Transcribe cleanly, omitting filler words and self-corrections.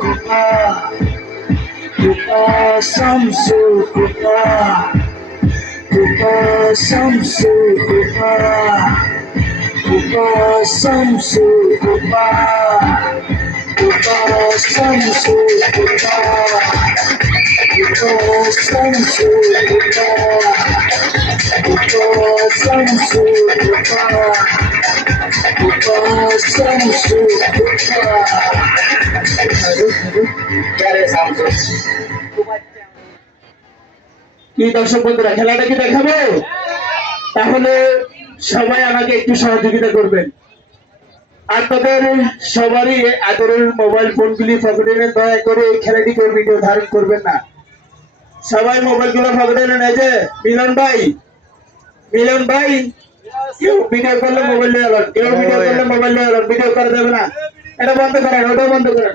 kupa kupa samsu kupa kupa samsu kupa kupa samsu kupa kupa samsu kupa kupa samsu kupa kupa samsu kupa কি দর্শক বন্ধুরা, খেলাটা কি দেখাবো? তাহলে সবাই আমাকে একটু সহযোগিতা করবেন। আর তাদের সবারই আদরের মোবাইল ফোনগুলি পকেটে নিয়ে দয়া করে এই খেলাটি কেউ ভিডিও ধারণ করবেন না। সবাই মোবাইল গুলো পকেটে নিয়ে যে মিলন ভাই কেউ ভিডিও করলে মোবাইল নিয়ে এলেন, কেউ ভিডিও করলে মোবাইল নিয়ে এলেন, ভিডিও করা যাবে না, এটা বন্ধ করেন, ওটাও বন্ধ করেন।